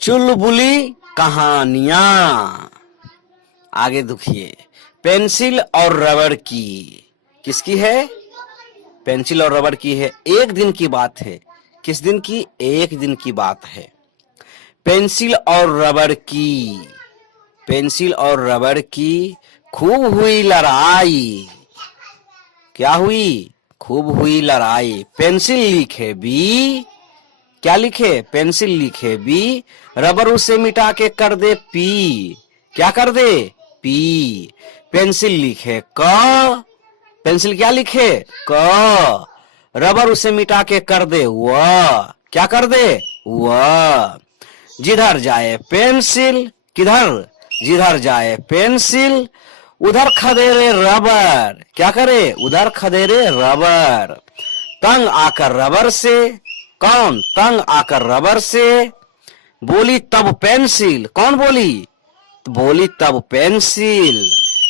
चुलबुली कहानियां। आगे दुखिए। पेंसिल और रबड़ की। किसकी है? पेंसिल और रबड़ की है। एक दिन की बात है। किस दिन की? एक दिन की बात है। पेंसिल और रबड़ की। पेंसिल और रबड़ की खूब हुई लड़ाई। क्या हुई? खूब हुई लड़ाई। पेंसिल लिखे बी। क्या लिखे? पेंसिल लिखे बी। रबर उसे मिटा के कर दे पी। क्या कर दे? पी। पेंसिल लिखे क। पेंसिल क्या लिखे? क। रबर उसे मिटा के कर दे व। क्या कर दे? व। जिधर जाए पेंसिल। किधर? जिधर जाए पेंसिल उधर खदेरे रबर। क्या करे? उधर खदेरे रबर। तंग आकर रबर से। कौन? तंग आकर रबर से बोली तब पेंसिल। कौन बोली? बोली तब पेंसिल।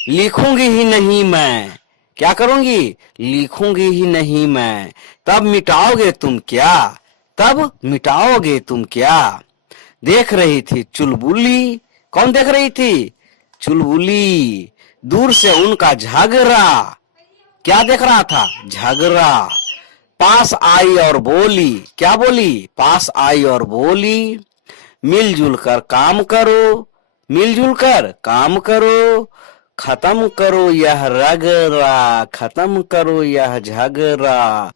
लिखूंगी ही नहीं मैं। क्या करूंगी? लिखूंगी ही नहीं मैं। तब मिटाओगे तुम क्या? तब मिटाओगे तुम क्या? देख रही थी चुलबुली। कौन देख रही थी? चुलबुली। दूर से उनका झगड़ा। क्या देख रहा था? झगड़ा। पास आई और बोली। क्या बोली? पास आई और बोली मिलजुल कर काम करो। मिलजुल कर काम करो। खत्म करो यह रगड़ा। खत्म करो यह झगड़ा।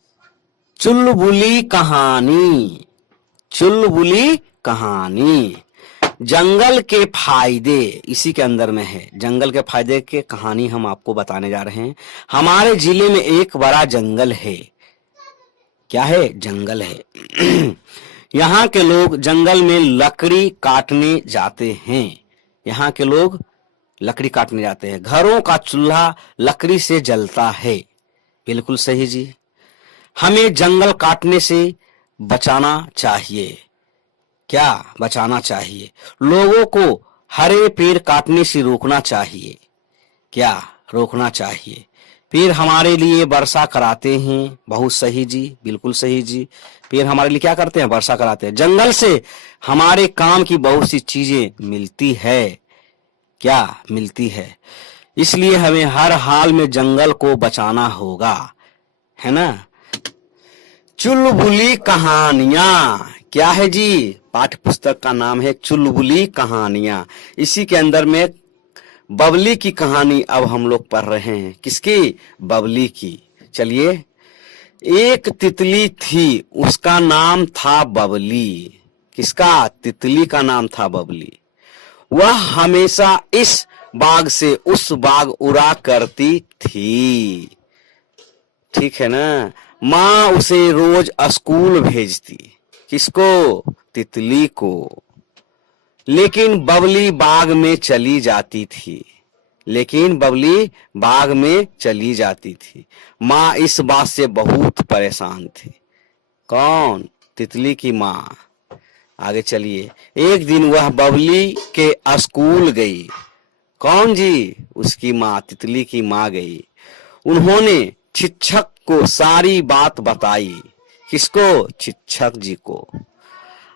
चुलबुली कहानी। चुलबुली कहानी। जंगल के फायदे इसी के अंदर में है। जंगल के फायदे के कहानी हम आपको बताने जा रहे हैं। हमारे जिले में एक बड़ा जंगल है। क्या है? जंगल है। यहाँ के लोग जंगल में लकड़ी काटने जाते हैं। यहाँ के लोग लकड़ी काटने जाते हैं। घरों का चूल्हा लकड़ी से जलता है। बिल्कुल सही जी। हमें जंगल काटने से बचाना चाहिए। क्या बचाना चाहिए? लोगों को हरे पेड़ काटने से रोकना चाहिए। क्या रोकना चाहिए? पेड़ हमारे लिए वर्षा कराते हैं। बहुत सही जी, बिल्कुल सही जी। पेड़ हमारे लिए क्या करते हैं? वर्षा कराते हैं। जंगल से हमारे काम की बहुत सी चीजें मिलती है। क्या मिलती है? इसलिए हमें हर हाल में जंगल को बचाना होगा, है ना। चुलबुली कहानियां क्या है जी? पाठ्य पुस्तक का नाम है चुलबुली कहानियां। इसी के अंदर में बबली की कहानी अब हम लोग पढ़ रहे हैं। किसकी? बबली की। चलिए। एक तितली थी, उसका नाम था बबली। किसका? तितली का नाम था बबली। वह हमेशा इस बाग से उस बाग उड़ा करती थी। ठीक है ना। माँ उसे रोज स्कूल भेजती। किसको? तितली को। लेकिन बबली बाग में चली जाती थी। लेकिन बबली बाग में चली जाती थी। माँ इस बात से बहुत परेशान थी। कौन? तितली की माँ। आगे चलिए। एक दिन वह बबली के स्कूल गई। कौन जी? उसकी माँ, तितली की माँ गई। उन्होंने शिक्षक को सारी बात बताई। किसको? शिक्षक जी को।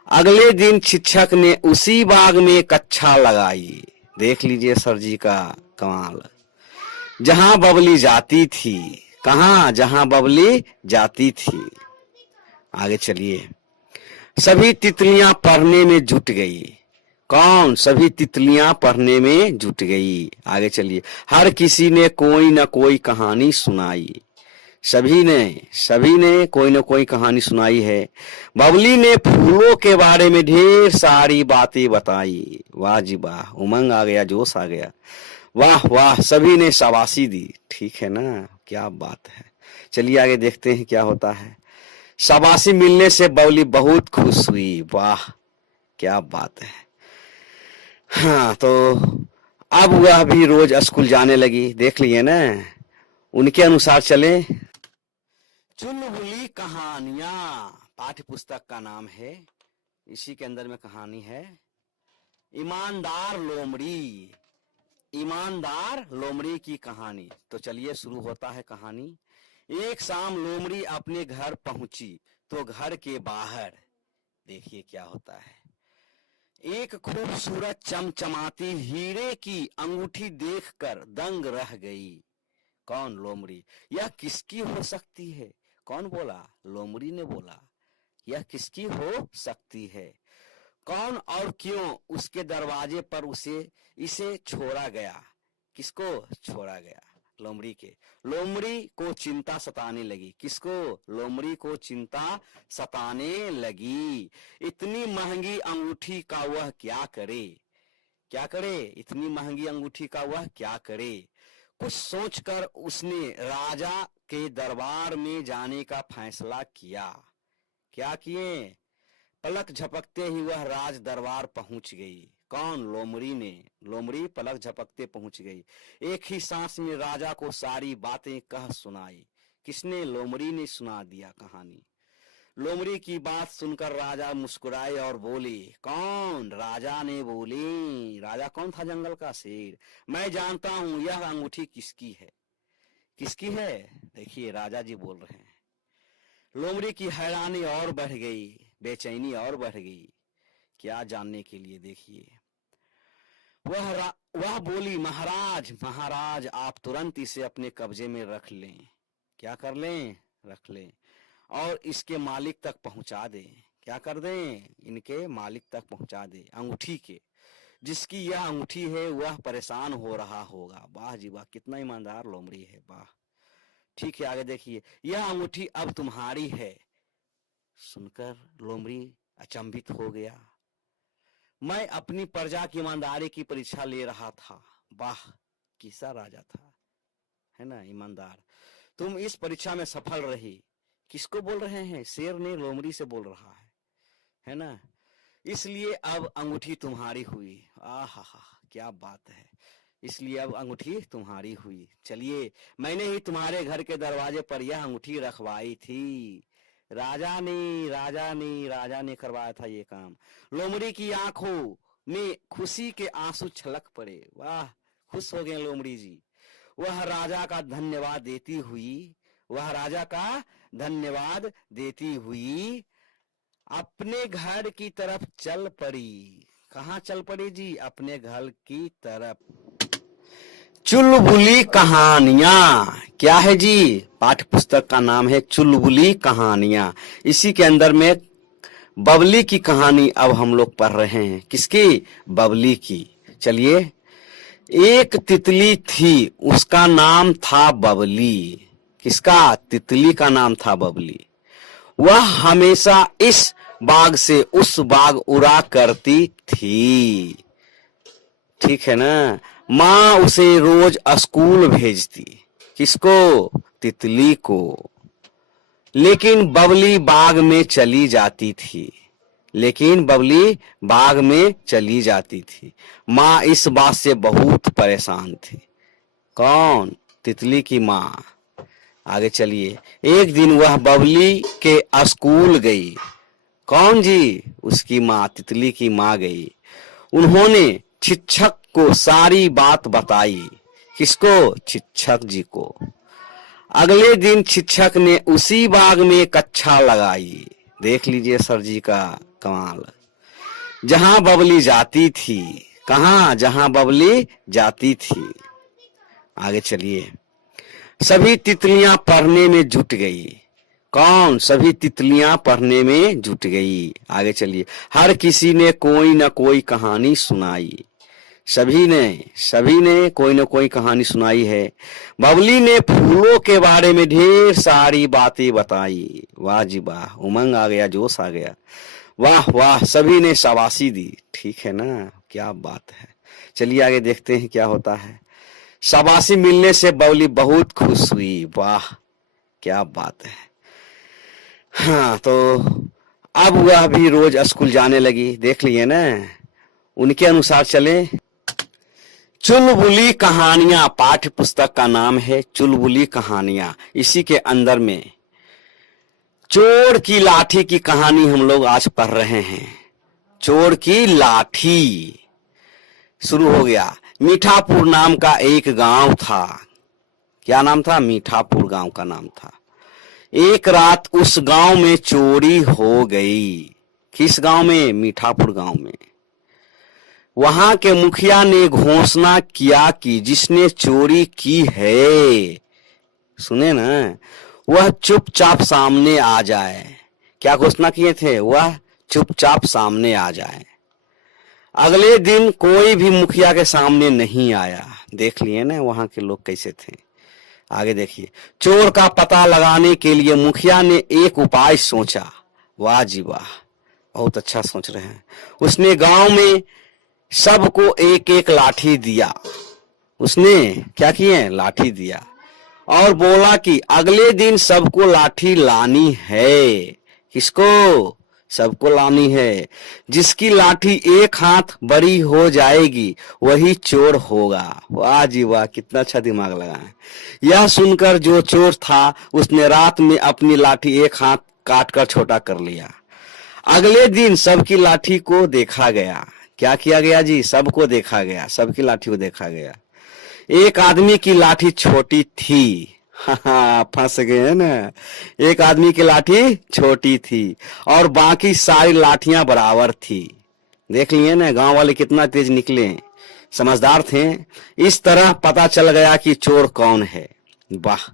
अगले दिन शिक्षक ने उसी बाग में कक्षा लगाई। देख लीजिए सर जी का कमाल। जहां बबली जाती थी। कहां? जहां बबली जाती थी। आगे चलिए। सभी तितलियां पढ़ने में जुट गई। कौन? सभी तितलियां पढ़ने में जुट गई। आगे चलिए। हर किसी ने कोई न कोई कहानी सुनाई। सभी ने कोई न कोई कहानी सुनाई है। बबली ने फूलों के बारे में ढेर सारी बातें बताई। वाह जी वाह, उमंग आ गया, जोश आ गया। वाह वाह, सभी ने शाबाशी दी। ठीक है ना, क्या बात है। चलिए आगे देखते हैं क्या होता है। शाबाशी मिलने से बबली बहुत खुश हुई। वाह क्या बात है। हाँ, तो अब वह भी रोज स्कूल जाने लगी। देख लिए ना, उनके अनुसार चले। चुलबुली कहानियां पाठ्य पुस्तक का नाम है। इसी के अंदर में कहानी है ईमानदार लोमड़ी। ईमानदार लोमड़ी की कहानी। तो चलिए शुरू होता है कहानी। एक शाम लोमड़ी अपने घर पहुंची तो घर के बाहर देखिए क्या होता है। एक खूबसूरत चमचमाती हीरे की अंगूठी देखकर दंग रह गई। कौन? लोमड़ी। यह किसकी हो सकती है? कौन बोला? लोमड़ी ने बोला। यह किसकी हो सकती है? कौन और क्यों उसके दरवाजे पर इसे छोड़ा गया? किसको छोड़ा गया? लोमड़ी के। लोमड़ी को चिंता सताने लगी। किसको? लोमड़ी को चिंता सताने लगी। इतनी महंगी अंगूठी का वह क्या करे? क्या करे? इतनी महंगी अंगूठी का वह क्या करे? कुछ सोचकर उसने राजा के दरबार में जाने का फैसला किया। क्या किए? पलक झपकते ही वह राज दरबार पहुंच गई। कौन? लोमड़ी ने। लोमड़ी पलक झपकते पहुंच गई। एक ही सांस में राजा को सारी बातें कह सुनाई। किसने? लोमड़ी ने सुना दिया कहानी। लोमड़ी की बात सुनकर राजा मुस्कुराए और बोले। कौन? राजा ने बोली। राजा कौन था? जंगल का शेर। मैं जानता हूं यह अंगूठी किसकी है। किसकी है? देखिए राजा जी बोल रहे हैं। लोमड़ी की हैरानी और बढ़ गई, बेचैनी और बढ़ गई। क्या जानने के लिए? देखिए वह बोली, महाराज महाराज आप तुरंत इसे अपने कब्जे में रख लें। क्या कर लें? रख लें और इसके मालिक तक पहुंचा दें। क्या कर दें? इनके मालिक तक पहुंचा दें। अंगूठी के जिसकी यह अंगूठी है वह परेशान हो रहा होगा। वाह जी वाह, कितना ईमानदार लोमड़ी है। वाह। ठीक है, आगे देखिए। यह अंगूठी अब तुम्हारी है। सुनकर लोमड़ी अचंभित हो गया। मैं अपनी प्रजा की ईमानदारी की परीक्षा ले रहा था। वाह, किसा राजा था, है ना, ईमानदार। तुम इस परीक्षा में सफल रही। किसको बोल रहे हैं? शेर ने लोमड़ी से बोल रहा है ना। इसलिए अब अंगूठी तुम्हारी हुई। आहा, क्या बात है। इसलिए अब अंगूठी तुम्हारी हुई। चलिए, मैंने ही तुम्हारे घर के दरवाजे पर यह अंगूठी रखवाई थी। राजा ने करवाया था ये काम। लोमड़ी की आंखों में खुशी के आंसू छलक पड़े। वाह, खुश हो गए लोमड़ी जी। वह राजा का धन्यवाद देती हुई अपने घर की तरफ चल पड़ी। कहाँ चल पड़ी जी? अपने घर की तरफ। चुलबुली कहानियां। क्या है जी? पाठ्य पुस्तक का नाम है चुलबुली कहानियां। इसी के अंदर में बबली की कहानी अब हम लोग पढ़ रहे हैं। किसकी? बबली की। चलिए। एक तितली थी, उसका नाम था बबली। किसका? तितली का नाम था बबली। वह हमेशा इस बाग से उस बाग उड़ा करती थी। ठीक है ना। माँ उसे रोज स्कूल भेजती। किसको? तितली को। लेकिन बबली बाग में चली जाती थी। माँ इस बात से बहुत परेशान थी। कौन? तितली की माँ। आगे चलिए। एक दिन वह बबली के स्कूल गई। कौन जी? उसकी माँ, तितली की माँ गई। उन्होंने शिक्षक को सारी बात बताई। किसको? शिक्षक जी को। अगले दिन शिक्षक ने उसी बाग में कक्षा लगाई। देख लीजिए सर जी का कमाल। जहां बबली जाती थी। कहां? जहां बबली जाती थी। आगे चलिए। सभी तितलियां पढ़ने में जुट गई। कौन? सभी तितलियां पढ़ने में जुट गई। आगे चलिए। हर किसी ने कोई न कोई कहानी सुनाई। सभी ने कोई न कोई कहानी सुनाई है। बबली ने फूलों के बारे में ढेर सारी बातें बताई। वाह जी वाह, उमंग आ गया, जोश आ गया। वाह वाह, सभी ने शाबाशी दी। ठीक है ना, क्या बात है। चलिए आगे देखते हैं क्या होता है। शाबाशी मिलने से बबली बहुत खुश हुई। वाह, क्या बात है। हाँ, तो अब वह भी रोज स्कूल जाने लगी। देख लिए ना। उनके अनुसार चले। चुलबुली कहानियां पाठ्य पुस्तक का नाम है चुलबुली कहानियां। इसी के अंदर में चोर की लाठी की कहानी हम लोग आज पढ़ रहे हैं। चोर की लाठी। शुरू हो गया। मीठापुर नाम का एक गांव था। क्या नाम था? मीठापुर गांव का नाम था। एक रात उस गांव में चोरी हो गई। किस गांव में? मीठापुर गांव में। वहां के मुखिया ने घोषणा किया कि जिसने चोरी की है, सुने ना, वह चुपचाप सामने आ जाए। क्या घोषणा किए थे? वह चुपचाप सामने आ जाए। अगले दिन कोई भी मुखिया के सामने नहीं आया। देख लिए ना वहां के लोग कैसे थे। आगे देखिए, चोर का पता लगाने के लिए मुखिया ने एक उपाय सोचा। वाह जी वाह, बहुत अच्छा सोच रहे हैं। उसने गांव में सबको एक एक लाठी दिया। उसने क्या किए? लाठी दिया और बोला कि अगले दिन सबको लाठी लानी है। किसको? सबको लानी है। जिसकी लाठी एक हाथ बड़ी हो जाएगी वही चोर होगा। वाह जी वाह, कितना अच्छा दिमाग लगा है। यह सुनकर जो चोर था उसने रात में अपनी लाठी एक हाथ काट कर छोटा कर लिया। अगले दिन सबकी लाठी को देखा गया। क्या किया गया जी? सबको देखा गया, सबकी लाठी को देखा गया। एक आदमी की लाठी छोटी थी। हाँ, फंस गए हैं ना। एक आदमी की लाठी छोटी थी और बाकी सारी लाठियां बराबर थी। देख लिए ना, गांव वाले कितना तेज निकले, समझदार थे। इस तरह पता चल गया कि चोर कौन है। वाह,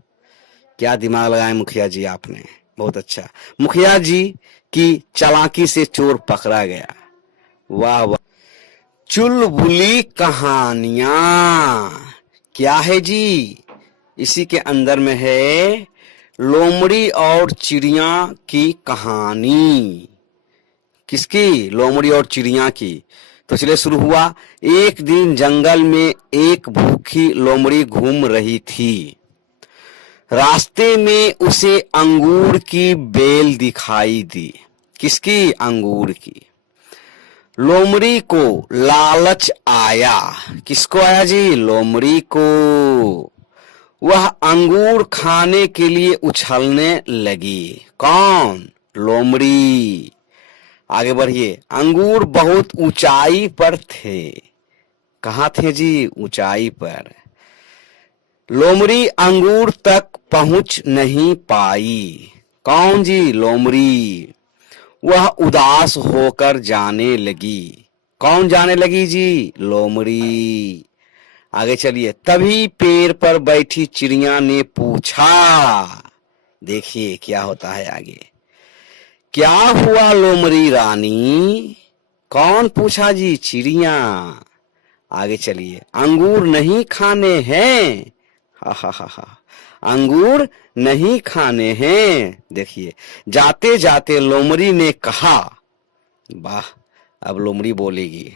क्या दिमाग लगाए मुखिया जी आपने, बहुत अच्छा। मुखिया जी की चालाकी से चोर पकड़ा गया। वाह वाह। चुलबुली कहानियां क्या है जी? इसी के अंदर में है लोमड़ी और चिड़िया की कहानी। किसकी? लोमड़ी और चिड़िया की। तो चलिए शुरू हुआ। एक दिन जंगल में एक भूखी लोमड़ी घूम रही थी। रास्ते में उसे अंगूर की बेल दिखाई दी। किसकी? अंगूर की। लोमड़ी को लालच आया। किसको आया जी? लोमड़ी को। वह अंगूर खाने के लिए उछलने लगी। कौन? लोमड़ी। आगे बढ़िए। अंगूर बहुत ऊंचाई पर थे। कहाँ थे जी? ऊंचाई पर। लोमड़ी अंगूर तक पहुंच नहीं पाई। कौन जी? लोमड़ी। वह उदास होकर जाने लगी। कौन जाने लगी जी? लोमड़ी। आगे चलिए। तभी पेड़ पर बैठी चिड़िया ने पूछा। देखिए क्या होता है आगे। क्या हुआ लोमड़ी रानी? कौन पूछा जी? चिड़िया। आगे चलिए। अंगूर नहीं खाने हैं? हा हा हा हा, अंगूर नहीं खाने हैं। देखिए, जाते जाते लोमड़ी ने कहा। वाह, अब लोमड़ी बोलेगी।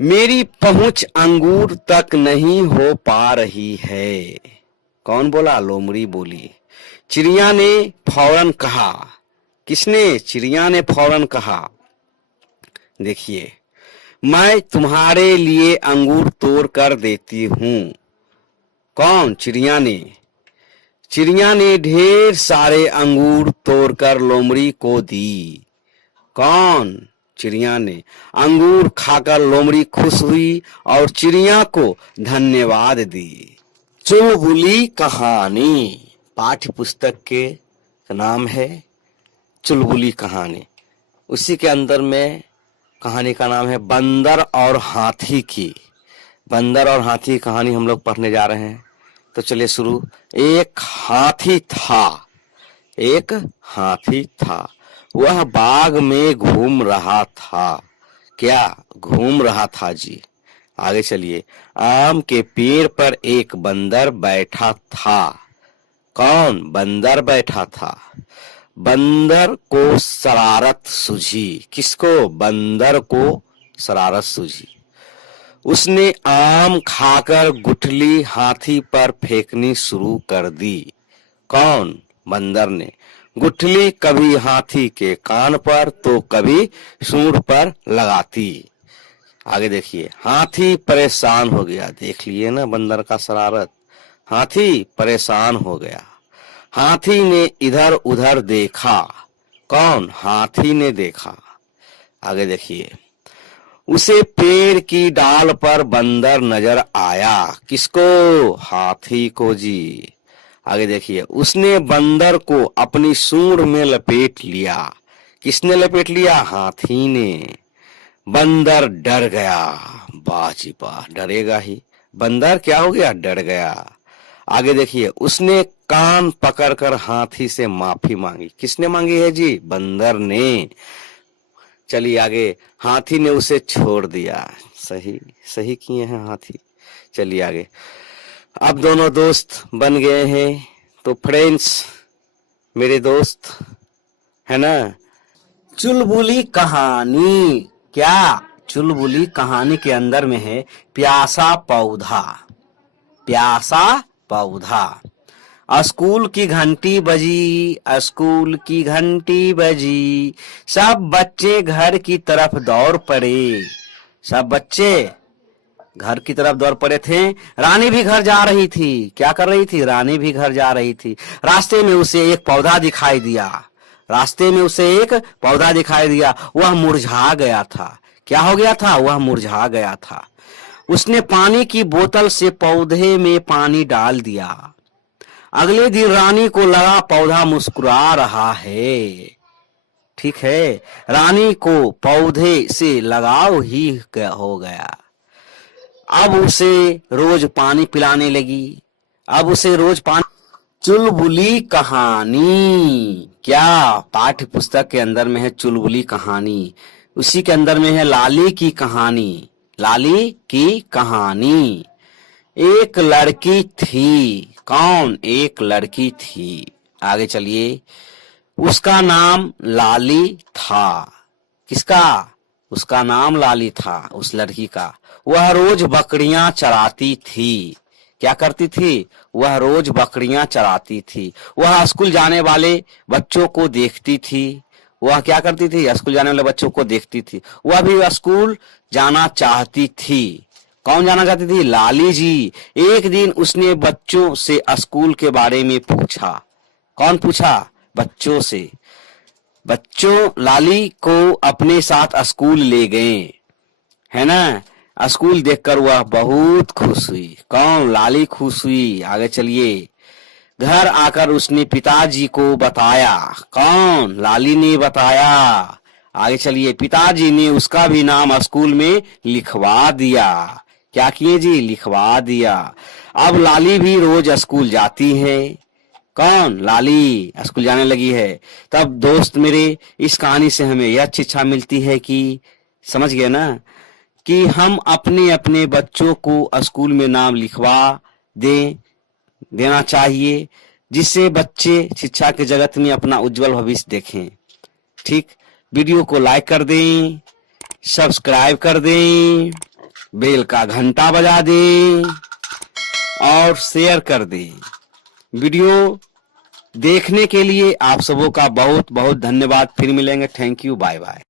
मेरी पहुंच अंगूर तक नहीं हो पा रही है। कौन बोला? लोमड़ी बोली। चिड़िया ने फौरन कहा। किसने? चिड़िया ने फौरन कहा। देखिए, मैं तुम्हारे लिए अंगूर तोड़ कर देती हूँ। कौन? चिड़िया ने। चिड़िया ने ढेर सारे अंगूर तोड़कर लोमड़ी को दी। कौन? चिड़िया ने। अंगूर खाकर लोमड़ी खुश हुई और चिड़िया को धन्यवाद दी। चुलबुली कहानी पाठ्य पुस्तक के नाम है चुलबुली कहानी। उसी के अंदर में कहानी का नाम है बंदर और हाथी की। बंदर और हाथी की कहानी हम लोग पढ़ने जा रहे हैं। तो चलिए शुरू। एक हाथी था। एक हाथी था। वह बाग में घूम रहा था। क्या? घूम रहा था जी। आगे चलिए। आम के पेड़ पर एक बंदर बैठा था। कौन? बंदर बैठा था। बंदर को शरारत सूझी। किसको? बंदर को शरारत सूझी। उसने आम खाकर गुठली हाथी पर फेंकनी शुरू कर दी। कौन? बंदर ने। गुठली कभी हाथी के कान पर तो कभी सूंड पर लगाती। आगे देखिए। हाथी परेशान हो गया। देख लिए ना बंदर का शरारत। हाथी परेशान हो गया। हाथी ने इधर उधर देखा। कौन? हाथी ने देखा। आगे देखिए। उसे पेड़ की डाल पर बंदर नजर आया। किसको? हाथी को जी। आगे देखिए। उसने बंदर को अपनी सूंड में लपेट लिया। किसने लपेट लिया? हाथी ने। बंदर डर गया। वाह जी वाह, डरेगा ही। बंदर क्या हो गया? डर गया। आगे देखिए, उसने कान पकड़कर हाथी से माफी मांगी। किसने मांगी है जी? बंदर ने। चलिए आगे, हाथी ने उसे छोड़ दिया। सही सही किए हैं हाथी। चलिए आगे, अब दोनों दोस्त बन गए हैं। तो फ्रेंड्स, मेरे दोस्त है ना, चुलबुली कहानी, क्या चुलबुली कहानी के अंदर में है प्यासा पौधा। प्यासा पौधा। स्कूल की घंटी बजी, स्कूल की घंटी बजी, सब बच्चे घर की तरफ दौड़ पड़े। सब बच्चे घर की तरफ दौड़ पड़े थे। रानी भी घर जा रही थी। क्या कर रही थी? रानी भी घर जा रही थी। रास्ते में उसे एक पौधा दिखाई दिया। रास्ते में उसे एक पौधा दिखाई दिया। वह मुरझा गया था। क्या हो गया था? वह मुरझा गया था। उसने पानी की बोतल से पौधे में पानी डाल दिया। अगले दिन रानी को लगा पौधा मुस्कुरा रहा है। ठीक है, रानी को पौधे से लगाव ही हो गया। अब उसे रोज पानी पिलाने लगी। अब उसे रोज पानी। चुलबुली कहानी, क्या पाठ्य पुस्तक के अंदर में है चुलबुली कहानी। उसी के अंदर में है लाली की कहानी। लाली की कहानी। एक लड़की थी। कौन? एक लड़की थी। आगे चलिए, उसका नाम लाली था। किसका? उसका नाम लाली था, उस लड़की का। वह रोज बकरियां चराती थी। क्या करती थी? वह रोज बकरियां चराती थी। वह स्कूल जाने वाले बच्चों को देखती थी। वह क्या करती थी? स्कूल जाने वाले बच्चों को देखती थी। वह भी स्कूल जाना चाहती थी। कौन जाना चाहती थी? लाली जी। एक दिन उसने बच्चों से स्कूल के बारे में पूछा। कौन पूछा? बच्चों से। बच्चों लाली को अपने साथ स्कूल ले गए, है ना। स्कूल देखकर वह बहुत खुश हुई। कौन? लाली खुश हुई। आगे चलिए, घर आकर उसने पिताजी को बताया। कौन? लाली ने बताया। आगे चलिए, पिताजी ने उसका भी नाम स्कूल में लिखवा दिया। क्या किए जी? लिखवा दिया। अब लाली भी रोज स्कूल जाती है। कौन? लाली स्कूल जाने लगी है। तब दोस्त मेरे, इस कहानी से हमें यह शिक्षा मिलती है कि, समझ गए ना, कि हम अपने अपने बच्चों को स्कूल में नाम लिखवा देना चाहिए, जिससे बच्चे शिक्षा के जगत में अपना उज्जवल भविष्य देखें। ठीक, वीडियो को लाइक कर दें, सब्सक्राइब कर दें, बेल का घंटा बजा दें और शेयर कर दें। वीडियो देखने के लिए आप सबों का बहुत बहुत धन्यवाद। फिर मिलेंगे। Thank you, bye bye.